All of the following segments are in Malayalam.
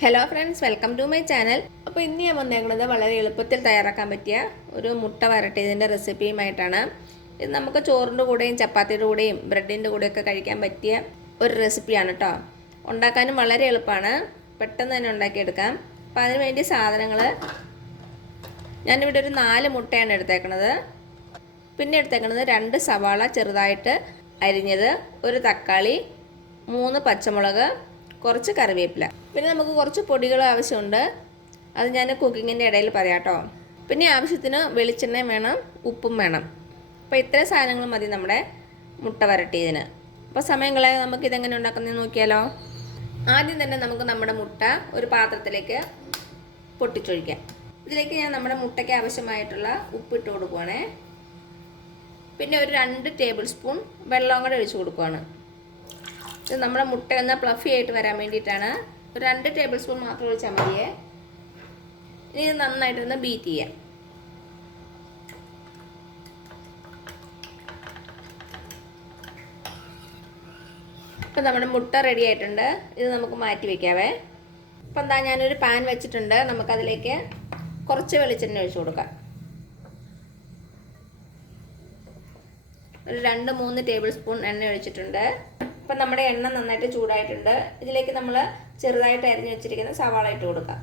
Hello friends, welcome to my channel. അപ്പോൾ ഇന്ന് ഞാൻ വന്നേക്കുന്നത് വളരെ എളുപ്പത്തിൽ തയ്യാറാക്കാൻ പറ്റിയ ഒരു മുട്ട വരട്ടിയതിൻ്റെ റെസിപ്പിയുമായിട്ടാണ്. ഇത് നമുക്ക് ചോറിൻ്റെ കൂടെയും ചപ്പാത്തിയുടെ കൂടെയും ബ്രെഡിൻ്റെ കൂടെയൊക്കെ കഴിക്കാൻ പറ്റിയ ഒരു റെസിപ്പിയാണ് കേട്ടോ. ഉണ്ടാക്കാനും വളരെ എളുപ്പമാണ്, പെട്ടെന്ന് തന്നെ ഉണ്ടാക്കിയെടുക്കാം. അപ്പോൾ അതിന് വേണ്ടി സാധനങ്ങൾ ഞാനിവിടെ ഒരു 4 മുട്ടയാണ് എടുത്തേക്കണത്. പിന്നെ എടുത്തേക്കണത് 2 സവാള ചെറുതായിട്ട് അരിഞ്ഞത്, ഒരു തക്കാളി, 3 പച്ചമുളക്, കുറച്ച് കറിവേപ്പില. പിന്നെ നമുക്ക് കുറച്ച് പൊടികൾ ആവശ്യമുണ്ട്, അത് ഞാൻ കുക്കിങ്ങിൻ്റെ ഇടയിൽ പറയാം കേട്ടോ. പിന്നെ ആവശ്യത്തിന് വെളിച്ചെണ്ണയും വേണം, ഉപ്പും വേണം. അപ്പോൾ ഇത്രയും സാധനങ്ങൾ മതി നമ്മുടെ മുട്ട വരട്ടിയതിന്. അപ്പോൾ സമയം കളയാതെ നമുക്കിതെങ്ങനെ ഉണ്ടാക്കുന്നതെന്ന് നോക്കിയാലോ. ആദ്യം തന്നെ നമുക്ക് നമ്മുടെ മുട്ട ഒരു പാത്രത്തിലേക്ക് പൊട്ടിച്ചൊഴിക്കാം. ഇതിലേക്ക് ഞാൻ നമ്മുടെ മുട്ടയ്ക്ക് ആവശ്യമായിട്ടുള്ള ഉപ്പിട്ട് കൊടുക്കുവാണേ. പിന്നെ ഒരു 2 ടേബിൾ സ്പൂൺ വെള്ളം കൂടെ ഒഴിച്ച് കൊടുക്കുവാണ്. ഇത് നമ്മുടെ മുട്ട ഒന്ന് പ്ലഫി ആയിട്ട് വരാൻ വേണ്ടിയിട്ടാണ്. ഒരു 2 ടേബിൾ സ്പൂൺ മാത്രം ഒഴിച്ചാൽ മതിയേ. ഇനി ഇത് നന്നായിട്ടൊന്ന് ബീറ്റ് ചെയ്യാം. ഇപ്പം നമ്മുടെ മുട്ട റെഡി ആയിട്ടുണ്ട്. ഇത് നമുക്ക് മാറ്റി വയ്ക്കാവേ. ഇപ്പം എന്താ, ഞാനൊരു പാൻ വെച്ചിട്ടുണ്ട്. നമുക്കതിലേക്ക് കുറച്ച് വെളിച്ചെണ്ണ ഒഴിച്ച് കൊടുക്കാം. ഒരു 2-3 ടേബിൾ സ്പൂൺ എണ്ണ ഒഴിച്ചിട്ടുണ്ട്. ഇപ്പം നമ്മുടെ എണ്ണ നന്നായിട്ട് ചൂടായിട്ടുണ്ട്. ഇതിലേക്ക് നമ്മൾ ചെറുതായിട്ട് അരിഞ്ഞു വെച്ചിരിക്കുന്ന സവാള ഇട്ട് കൊടുക്കാം.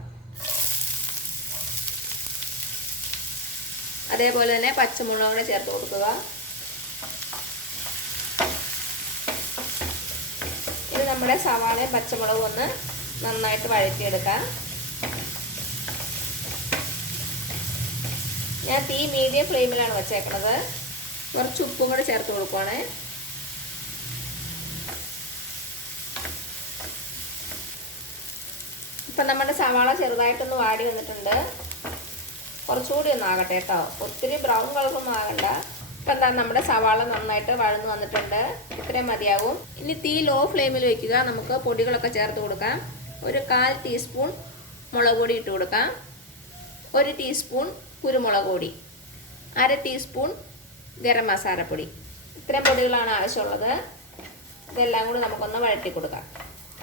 അതേപോലെ തന്നെ പച്ചമുളക് കൂടെ ചേർത്ത് കൊടുക്കുക. ഇത് നമ്മുടെ സവാളയും പച്ചമുളകും ഒന്ന് നന്നായിട്ട് വഴറ്റിയെടുക്കാം. ഞാൻ തീ മീഡിയം ഫ്ലെയിമിലാണ് വെച്ചേക്കുന്നത്. കുറച്ച് ഉപ്പും കൂടെ ചേർത്ത് കൊടുക്കുവാണേ. ഇപ്പം നമ്മുടെ സവാള ചെറുതായിട്ടൊന്ന് വാടി വന്നിട്ടുണ്ട്. കുറച്ചുകൂടി ഒന്ന് ആകട്ടെ കേട്ടോ, ഒത്തിരി ബ്രൗൺ കളറൊന്നും ആകണ്ട. ഇപ്പം എന്താ, നമ്മുടെ സവാള നന്നായിട്ട് വഴന്ന് വന്നിട്ടുണ്ട്. ഇത്രയും മതിയാവും. ഇനി തീ ലോ ഫ്ലെയിമിൽ വയ്ക്കുക. നമുക്ക് പൊടികളൊക്കെ ചേർത്ത് കൊടുക്കാം. ഒരു 1/4 ടീസ്പൂൺ മുളക് പൊടി ഇട്ട് കൊടുക്കാം, 1 ടീസ്പൂൺ കുരുമുളക് പൊടി, 1/2 ടീസ്പൂൺ ഗരം മസാലപ്പൊടി. ഇത്രയും പൊടികളാണ് ആവശ്യമുള്ളത്. ഇതെല്ലാം കൂടി നമുക്കൊന്ന് വഴറ്റി കൊടുക്കാം.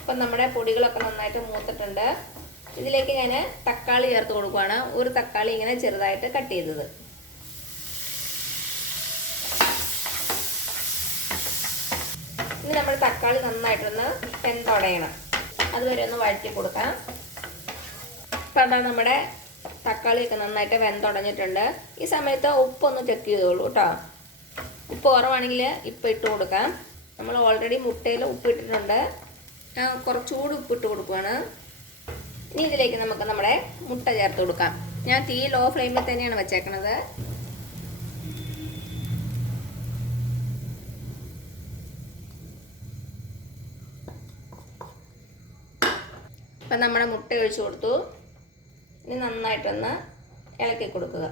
അപ്പം നമ്മുടെ പൊടികളൊക്കെ നന്നായിട്ട് മൂത്തിട്ടുണ്ട്. ഇതിലേക്ക് ഞാൻ തക്കാളി ചേർത്ത് കൊടുക്കുകയാണ്. ഒരു തക്കാളി ഇങ്ങനെ ചെറുതായിട്ട് കട്ട് ചെയ്തത്. ഇനി നമ്മുടെ തക്കാളി നന്നായിട്ടൊന്ന് വെന്തുടയണം. അതുവരെ ഒന്ന് വഴറ്റി കൊടുക്കാം. ഇപ്പം എന്താ, നമ്മുടെ തക്കാളിയൊക്കെ നന്നായിട്ട് വെന്തുടഞ്ഞിട്ടുണ്ട്. ഈ സമയത്ത് ഉപ്പൊന്ന് ചെക്ക് ചെയ്തോളൂ കേട്ടോ. ഉപ്പ് കുറവാണെങ്കിൽ ഇപ്പം ഇട്ട് കൊടുക്കാം. നമ്മൾ ഓൾറെഡി മുട്ടയിൽ ഉപ്പിട്ടിട്ടുണ്ട്. കുറച്ചുകൂടി ഉപ്പിട്ട് കൊടുക്കുകയാണ്. ഇനി ഇതിലേക്ക് നമുക്ക് നമ്മുടെ മുട്ട ചേർത്ത് കൊടുക്കാം. ഞാൻ തീ ലോ ഫ്ലെയിമിൽ തന്നെയാണ് വെച്ചേക്കണത്. ഇപ്പം നമ്മുടെ മുട്ട ഒഴിച്ച് കൊടുത്തു. ഇനി നന്നായിട്ടൊന്ന് ഇളക്കി കൊടുക്കുക.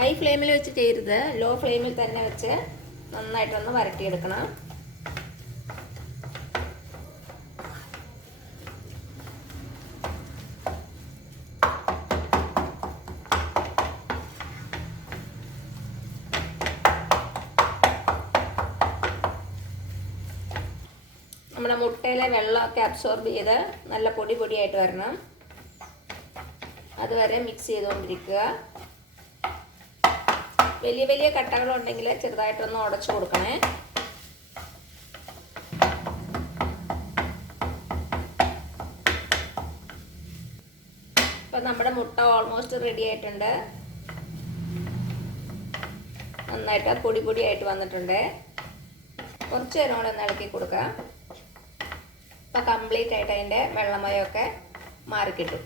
ഹൈ ഫ്ലെയിമിൽ വെച്ച് ചെയ്യരുത്, ലോ ഫ്ലെയിമിൽ തന്നെ വെച്ച് നന്നായിട്ടൊന്ന് വരട്ടിയെടുക്കണം. നമ്മുടെ മുട്ടയിലെ വെള്ളമൊക്കെ അബ്സോർബ് ചെയ്ത് നല്ല പൊടി പൊടിയായിട്ട് വരണം. അതുവരെ മിക്സ് ചെയ്തുകൊണ്ടിരിക്കുക. വലിയ വലിയ കട്ടകളുണ്ടെങ്കിൽ ചെറുതായിട്ടൊന്ന് ഉടച്ചു കൊടുക്കണേ. ഇപ്പം നമ്മുടെ മുട്ട ഓൾമോസ്റ്റ് റെഡി ആയിട്ടുണ്ട്. നന്നായിട്ട് പൊടി പൊടിയായിട്ട് വന്നിട്ടുണ്ട്. കുറച്ച് നേരം കൂടെ ഒന്ന് ഇളക്കി കൊടുക്കാം. ഇപ്പം കംപ്ലീറ്റ് ആയിട്ട് അതിൻ്റെ വെള്ളമയമൊക്കെ മാറിക്കിട്ടും.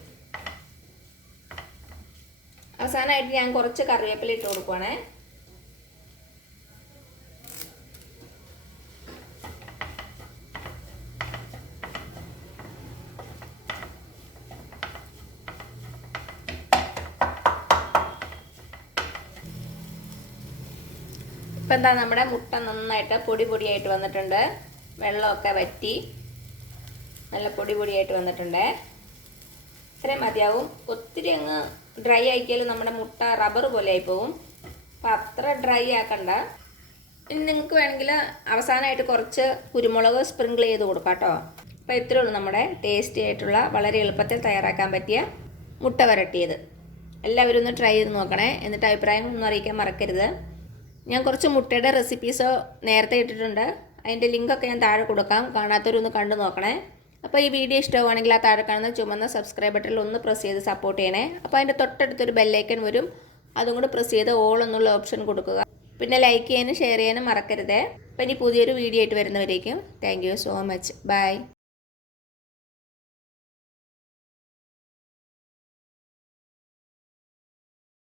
അവസാനമായിട്ട് ഞാൻ കുറച്ച് കറിവേപ്പില ഇട്ട് കൊടുക്കുവാണേ. ഇപ്പം എന്താ, നമ്മുടെ മുട്ട നന്നായിട്ട് പൊടി പൊടിയായിട്ട് വന്നിട്ടുണ്ട്. വെള്ളമൊക്കെ വറ്റി നല്ല പൊടി പൊടിയായിട്ട് വന്നിട്ടുണ്ട്. ഇത്രയും മതിയാവും. ഒത്തിരി അങ്ങ് ഡ്രൈ ആക്കിയാലും നമ്മുടെ മുട്ട റബ്ബർ പോലെ ആയിപ്പോവും. അപ്പം അത്ര ഡ്രൈ ആക്കണ്ട. ഇനി നിങ്ങൾക്ക് വേണമെങ്കിൽ അവസാനമായിട്ട് കുറച്ച് കുരുമുളക് സ്പ്രിങ്കിൾ ചെയ്ത് കൊടുക്കാം കേട്ടോ. അപ്പോൾ ഇത്രയേ ഉള്ളൂ നമ്മുടെ ടേസ്റ്റി ആയിട്ടുള്ള വളരെ എളുപ്പത്തിൽ തയ്യാറാക്കാൻ പറ്റിയ മുട്ട വരട്ടിയത്. എല്ലാവരും ഒന്ന് ട്രൈ ചെയ്ത് നോക്കണേ. എന്നിട്ട് അഭിപ്രായങ്ങളൊന്നും അറിയിക്കാൻ മറക്കരുത്. ഞാൻ കുറച്ച് മുട്ടയുടെ റെസിപ്പീസ് നേരത്തെ ഇട്ടിട്ടുണ്ട്. അതിൻ്റെ ലിങ്കൊക്കെ ഞാൻ താഴെ കൊടുക്കാം. കാണാത്തവരൊന്ന് കണ്ടു നോക്കണേ. അപ്പോൾ ഈ വീഡിയോ ഇഷ്ടമാണെങ്കിൽ ആ താഴെ കാണുന്ന ചുമന്ന സബ്സ്ക്രൈബ് ബട്ടണിൽ ഒന്ന് പ്രസ് ചെയ്ത് സപ്പോർട്ട് ചെയ്യണേ. അപ്പോൾ അതിൻ്റെ തൊട്ടടുത്തൊരു ബെല്ലൈക്കൺ വരും. അതും കൂടി പ്രസ് ചെയ്ത് ഓൾ എന്നുള്ള ഓപ്ഷൻ കൊടുക്കുക. പിന്നെ ലൈക്ക് ചെയ്യാനും ഷെയർ ചെയ്യാനും മറക്കരുത്. അപ്പോൾ ഇനി പുതിയൊരു വീഡിയോ ആയിട്ട് വരുന്നവരേക്കും thank you so much. By.